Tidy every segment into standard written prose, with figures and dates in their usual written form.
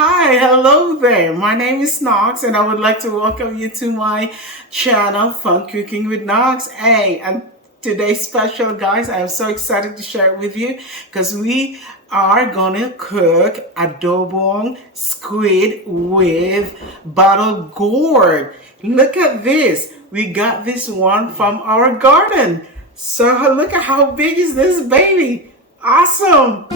Hi, hello there. My name is Knox and I would like to welcome you to my channel, Fun Cooking with Knox. Hey, and today's special, guys, I'm so excited to share it with you because we are gonna cook adobong squid with bottle gourd. Look at this. We got this one from our garden. So look at how big is this baby. Awesome.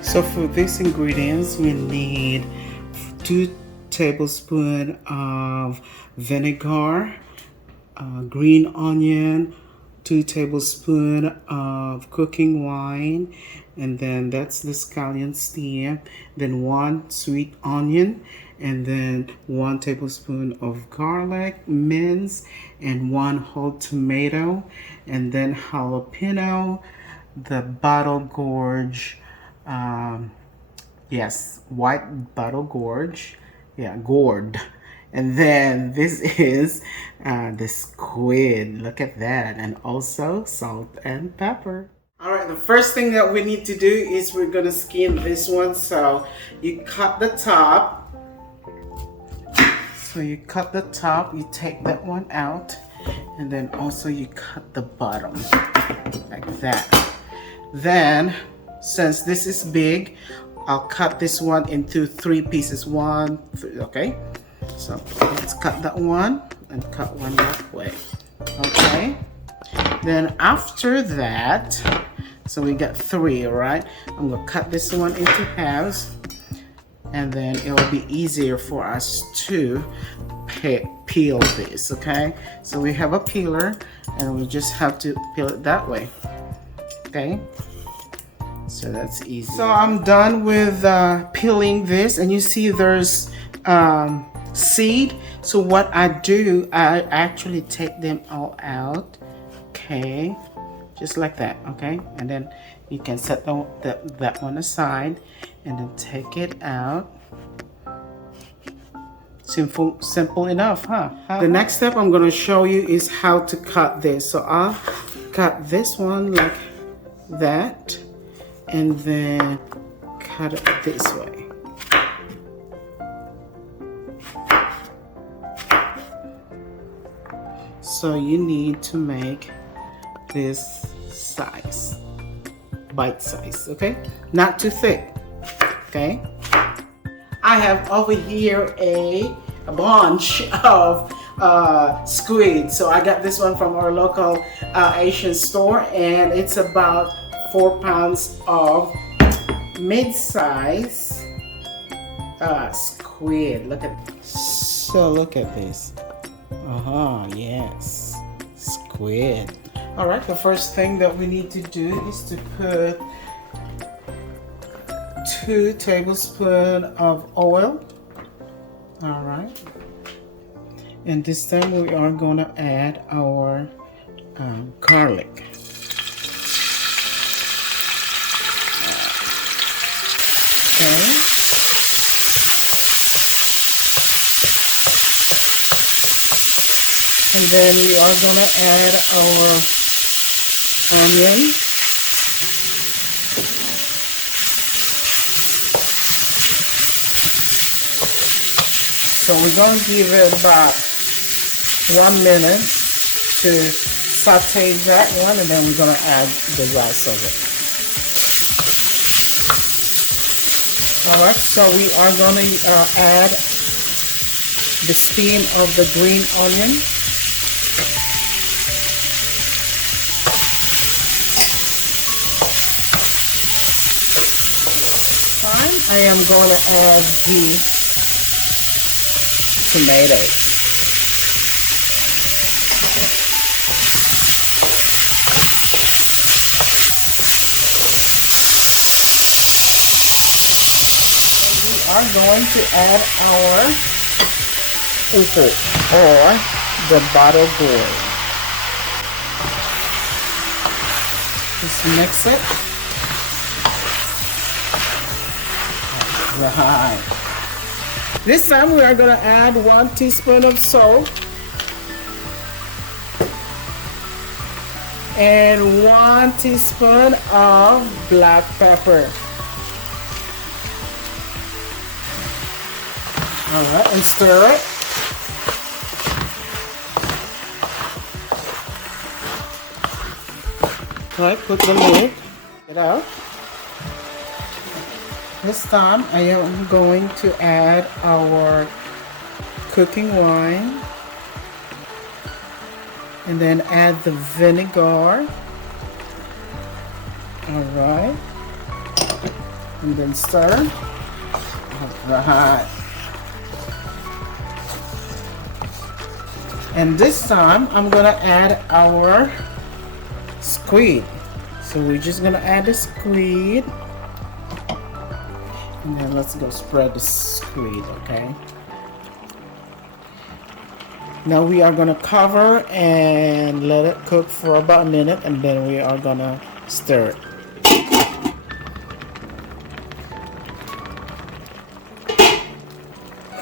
So for these ingredients, we need 2 tablespoons of vinegar, green onion, 2 tablespoons of cooking wine, and then that's the scallion stem, then 1 sweet onion, and then 1 tablespoon of garlic minced, and 1 whole tomato, and then jalapeno, the bottle gourd. Yes, white bottle gourd. Yeah, gourd. And then this is the squid. Look at that. And also salt and pepper. All right, the first thing that we need to do is we're gonna skin this one. So you cut the top. So you cut the top, you take that one out, and then also you cut the bottom like that. Then, since this is big, I'll cut this one into 3 pieces. 1, 3, okay? So let's cut that one and cut one that way. Okay? Then after that, so we got 3, all right? I'm gonna cut this one into halves, and then it will be easier for us to peel this, okay? So we have a peeler, and we just have to peel it that way, okay? So that's easy. So I'm done with peeling this, and you see there's seed. So what I do, I actually take them all out, okay, just like that, okay? And then you can set that one aside and then take it out. Simple enough, huh? The next step I'm going to show you is how to cut this. So I'll cut this one like that, and then cut it this way. So you need to make this size, bite size, okay? Not too thick, okay? I have over here a bunch of squid. So I got this one from our local Asian store, and it's about 4 pounds of mid-size squid. Look at this. So look at this. Yes, squid. All right, the first thing that we need to do is to put 2 tablespoons of oil. All right, and this time we are going to add our garlic. Okay. And then we are going to add our onion. So we're going to give it about 1 minute to saute that one, and then we're going to add the rest of it. Alright, so we are going to add the steam of the green onion. I am going to add the tomatoes. And we are going to add our upo, or the bottle gourd. Just mix it. Right. This time we are gonna add 1 teaspoon of salt and 1 teaspoon of black pepper. Alright, and stir it. Alright, put the lid. Get out. This time I am going to add our cooking wine and then add the vinegar. Alright. And then stir. Alright. And this time I'm gonna add our squid. So we're just gonna add the squid. And then let's go spread the squid, okay? Now we are gonna cover and let it cook for about a minute, and then we are gonna stir it.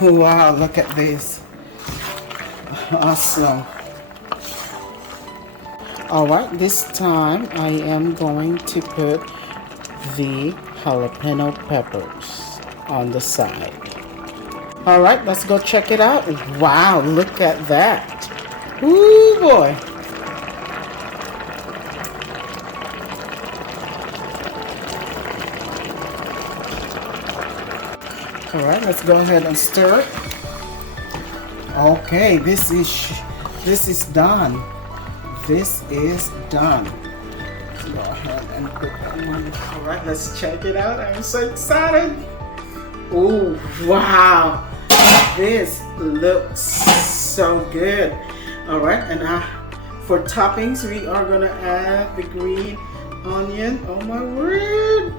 Wow, look at this. Awesome. Alright, this time I am going to put the jalapeno peppers on the side. Alright, let's go check it out. Wow, look at that. Ooh boy. Alright, let's go ahead and stir it. Okay, this is done. This is done. Let's go ahead and put that one. Alright, let's check it out. I'm so excited. Oh, wow. This looks so good. Alright, and for toppings, we are going to add the green onion. Oh my word.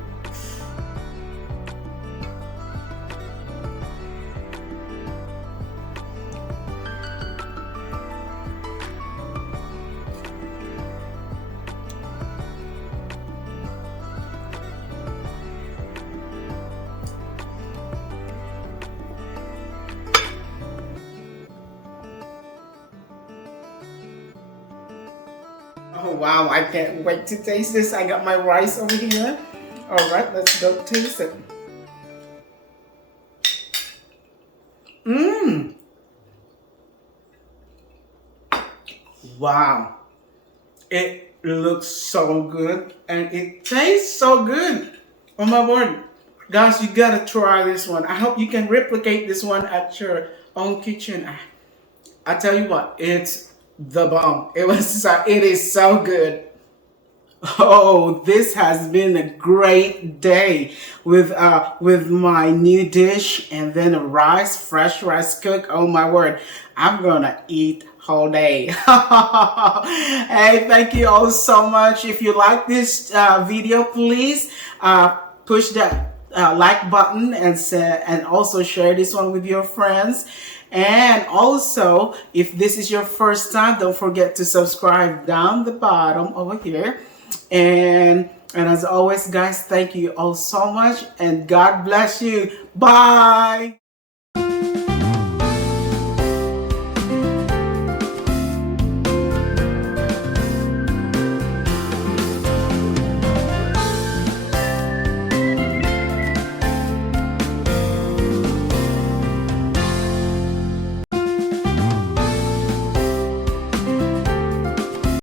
Oh wow, I can't wait to taste this. I got my rice over here. Alright, let's go taste it. Mmm. Wow. It looks so good and it tastes so good. Oh my word. Guys, you gotta try this one. I hope you can replicate this one at your own kitchen. I tell you what, it's the bomb. It is so good. Oh, this has been a great day with my new dish and then a fresh rice cook. Oh my word, I'm gonna eat whole day. Hey, thank you all so much. If you like this video, please push that like button and also share this one with your friends. And also, if this is your first time, don't forget to subscribe down the bottom over here. And as always, guys, thank you all so much and God bless you. Bye.